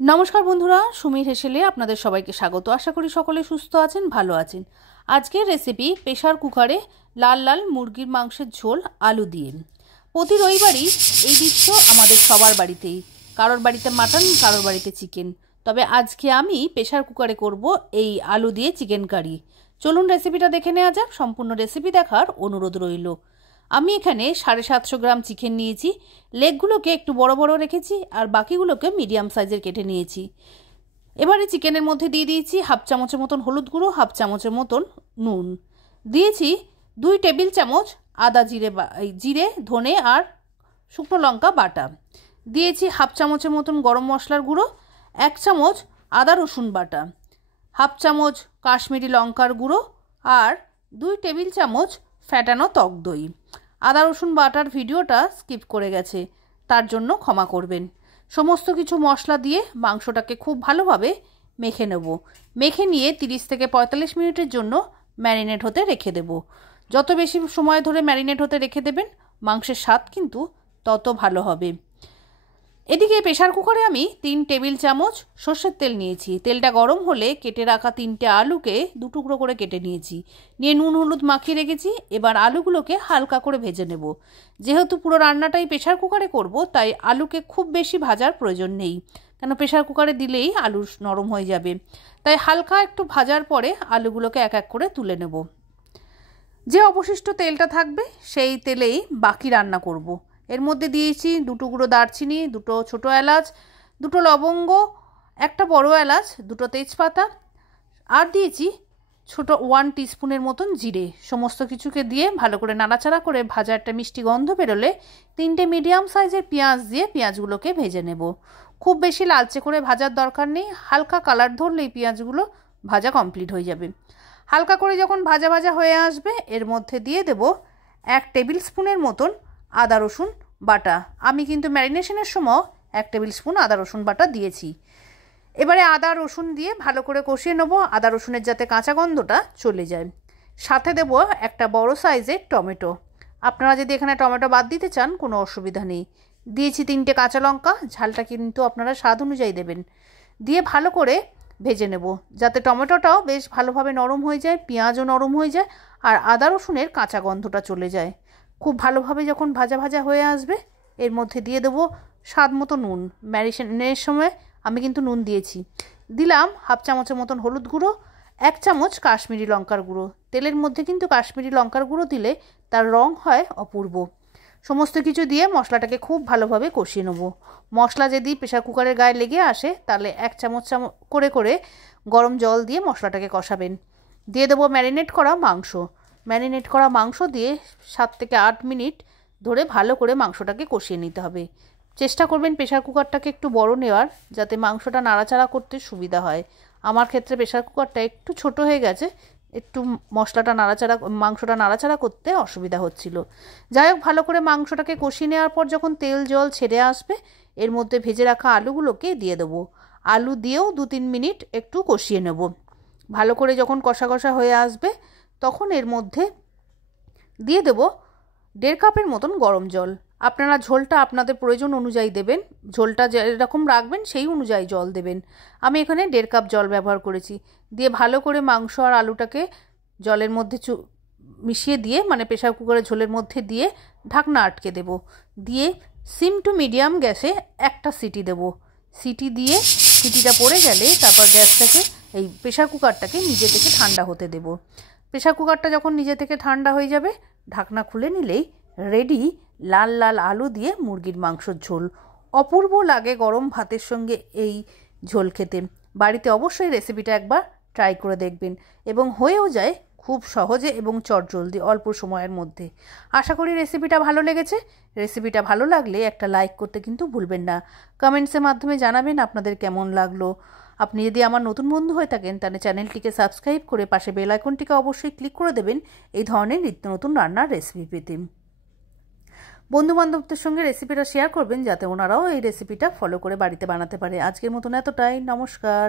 নমস্কার বন্ধুরা, সুমির হেসেলে আপনাদের সবাইকে স্বাগত। আশা করি সকলে সুস্থ আছেন, ভালো আছেন। আজকের রেসিপি প্রেসার কুকারে লাল লাল মুরগির মাংসের ঝোল আলু দিয়ে। প্রতি রবিবারই এই দৃশ্য আমাদের সবার বাড়িতেই, কারোর বাড়িতে মাটন, কারোর বাড়িতে চিকেন। তবে আজকে আমি প্রেসার কুকারে করব এই আলু দিয়ে চিকেন কারি। চলুন রেসিপিটা দেখে নেওয়া যাক। সম্পূর্ণ রেসিপি দেখার অনুরোধ রইল। আমি এখানে 750 গ্রাম চিকেন নিয়েছি। লেগগুলোকে একটু বড় বড় রেখেছি আর বাকিগুলোকে মিডিয়াম সাইজের কেটে নিয়েছি। এবারে চিকেনের মধ্যে দিয়ে দিয়েছি হাফ চামচের মতন হলুদ গুঁড়ো, হাফ চামচের মতন নুন দিয়েছি, 2 টেবিল চামচ আদা জিরে ধনে আর শুকনো লঙ্কা বাটা দিয়েছি, হাফ চামচের মতন গরম মশলার গুঁড়ো, 1 চামচ আদা রসুন বাটা, হাফ চামচ কাশ্মীরি লঙ্কার গুঁড়ো আর 2 টেবিল চামচ ফ্যাটানো টক দই। আদা রসুন বাটার ভিডিওটা স্কিপ করে গেছে, তার জন্য ক্ষমা করবেন। সমস্ত কিছু মশলা দিয়ে মাংসটাকে খুব ভালোভাবে মেখে নেব। মেখে নিয়ে 30 থেকে 45 মিনিটের জন্য ম্যারিনেট হতে রেখে দেব। যত বেশি সময় ধরে ম্যারিনেট হতে রেখে দেবেন, মাংসের স্বাদ কিন্তু তত ভালো হবে। এদিকে প্রেসার কুকারে আমি 3 টেবিল চামচ সর্ষের তেল নিয়েছি। তেলটা গরম হলে কেটে রাখা 3টে আলুকে 2 টুকরো করে কেটে নিয়ে নুন হলুদ মাখিয়ে রেখেছি। এবার আলুগুলোকে হালকা করে ভেজে নেব। যেহেতু পুরো রান্নাটাই প্রেসার কুকারে করব, তাই আলুকে খুব বেশি ভাজার প্রয়োজন নেই, কেন প্রেসার কুকারে দিলেই আলু নরম হয়ে যাবে। তাই হালকা একটু ভাজার পরে আলুগুলোকে এক এক করে তুলে নেব। যে অবশিষ্ট তেলটা থাকবে সেই তেলেই বাকি রান্না করব। এর মধ্যে দিয়েছি 2 টুকরো দারচিনি, 2টো ছোটো এলাচ, 2টো লবঙ্গ, একটা বড় এলাচ, 2টো তেজপাতা আর দিয়েছি ছোট 1 টিস্পুনের মতন জিরে। সমস্ত কিছুকে দিয়ে ভালো করে নাড়াচাড়া করে ভাজা একটা মিষ্টি গন্ধ বেরোলে 3টে মিডিয়াম সাইজের পেঁয়াজ দিয়ে পেঁয়াজগুলোকে ভেজে নেব। খুব বেশি লালচে করে ভাজার দরকার নেই, হালকা কালার ধরলেই পেঁয়াজগুলো ভাজা কমপ্লিট হয়ে যাবে। হালকা করে যখন ভাজা ভাজা হয়ে আসবে, এর মধ্যে দিয়ে দেব 1 টেবিল স্পুনের মতন আদা রসুন বাটা। আমি কিন্তু ম্যারিনেশনের সময় 1 টেবিল স্পুন আদা রসুন বাটা দিয়েছি। এবারে আদা রসুন দিয়ে ভালো করে কষিয়ে নেব, আদা রসুনের যাতে কাঁচা গন্ধটা চলে যায়। সাথে দেব একটা বড় সাইজের টমেটো। আপনারা যদি এখানে টমেটো বাদ দিতে চান কোনো অসুবিধা নেই। দিয়েছি 3টে কাঁচা লঙ্কা, ঝালটা কিন্তু আপনারা স্বাদ অনুযায়ী দেবেন। দিয়ে ভালো করে ভেজে নেব, যাতে টমেটোটাও বেশ ভালোভাবে নরম হয়ে যায়, পেঁয়াজও নরম হয়ে যায় আর আদা রসুনের কাঁচা গন্ধটা চলে যায়। খুব ভালোভাবে যখন ভাজা ভাজা হয়ে আসবে, এর মধ্যে দিয়ে দেবো স্বাদ মতো নুন। ম্যারিনেশনের সময় আমি কিন্তু নুন দিয়েছি। দিলাম হাফ চামচের মতন হলুদ গুঁড়ো, 1 চামচ কাশ্মীরি লঙ্কার গুঁড়ো। তেলের মধ্যে কিন্তু কাশ্মীরি লঙ্কার গুঁড়ো দিলে তার রং হয় অপূর্ব। সমস্ত কিছু দিয়ে মশলাটাকে খুব ভালোভাবে কষিয়ে নেব। মশলা যদি প্রেসার কুকারের গায়ে লেগে আসে, তাহলে 1 চামচ করে করে গরম জল দিয়ে মশলাটাকে কষাবেন। দিয়ে দেবো ম্যারিনেট করা মাংস। ম্যারিনেট করা মাংস দিয়ে 7 থেকে 8 মিনিট ধরে ভালো করে মাংসটাকে কষিয়ে নিতে হবে। চেষ্টা করবেন প্রেসার কুকারটাকে একটু বড় নেওয়ার, যাতে মাংসটা নাড়াচাড়া করতে সুবিধা হয়। আমার ক্ষেত্রে প্রেসার কুকারটা একটু ছোট হয়ে গেছে, একটু মাংসটা নাড়াচাড়া করতে অসুবিধা হচ্ছিল। যাই হোক, ভালো করে মাংসটাকে কষিয়ে নেওয়ার পর যখন তেল জল ছেড়ে আসবে, এর মধ্যে ভেজে রাখা আলুগুলোকে দিয়ে দেবো। আলু দিয়েও 2-3 মিনিট একটু কষিয়ে নেব। ভালো করে যখন কষা কষা হয়ে আসবে, তখন এর মধ্যে দিয়ে দেব 1.5 কাপের মতন গরম জল। আপনারা ঝোলটা আপনাদের প্রয়োজন অনুযায়ী দেবেন, ঝোলটা যেরকম রাখবেন সেই অনুযায়ী জল দেবেন। আমি এখানে 1.5 কাপ জল ব্যবহার করেছি। দিয়ে ভালো করে মাংস আর আলুটাকে জলের মধ্যে মিশিয়ে দিয়ে, মানে প্রেসার কুকারের ঝোলের মধ্যে দিয়ে ঢাকনা আটকে দেব। দিয়ে সিম টু মিডিয়াম গ্যাসে একটা সিটি দেব। সিটি দিয়ে সিটিটা পড়ে গেলে তারপর এই প্রেসার কুকারটাকে নিজে থেকে ঠান্ডা হতে দেব। প্রেসার কুকারটা যখন নিজে থেকে ঠান্ডা হয়ে যাবে, ঢাকনা খুলে নিলেই রেডি লাল লাল আলু দিয়ে মুরগির মাংসের ঝোল। অপূর্ব লাগে গরম ভাতের সঙ্গে এই ঝোল খেতে। বাড়িতে অবশ্যই রেসিপিটা একবার ট্রাই করে দেখবেন, এবং হয়েও যায় খুব সহজে এবং চটজলদি অল্প সময়ের মধ্যে। আশা করি রেসিপিটা ভালো লেগেছে। রেসিপিটা ভালো লাগলে একটা লাইক করতে কিন্তু ভুলবেন না। কমেন্টসের মাধ্যমে জানাবেন আপনাদের কেমন লাগলো। আপনি যদি আমার নতুন বন্ধু হয়ে থাকেন, তাহলে চ্যানেলটিকে সাবস্ক্রাইব করে পাশে বেল আইকনটিকে অবশ্যই ক্লিক করে দেবেন এই ধরনের নিত্য নতুন রান্নার রেসিপি পেতে। বন্ধুবান্ধবদের সঙ্গে রেসিপিটা শেয়ার করবেন, যাতে ওনারাও এই রেসিপিটা ফলো করে বাড়িতে বানাতে পারে। আজকের মতন এতটাই। নমস্কার।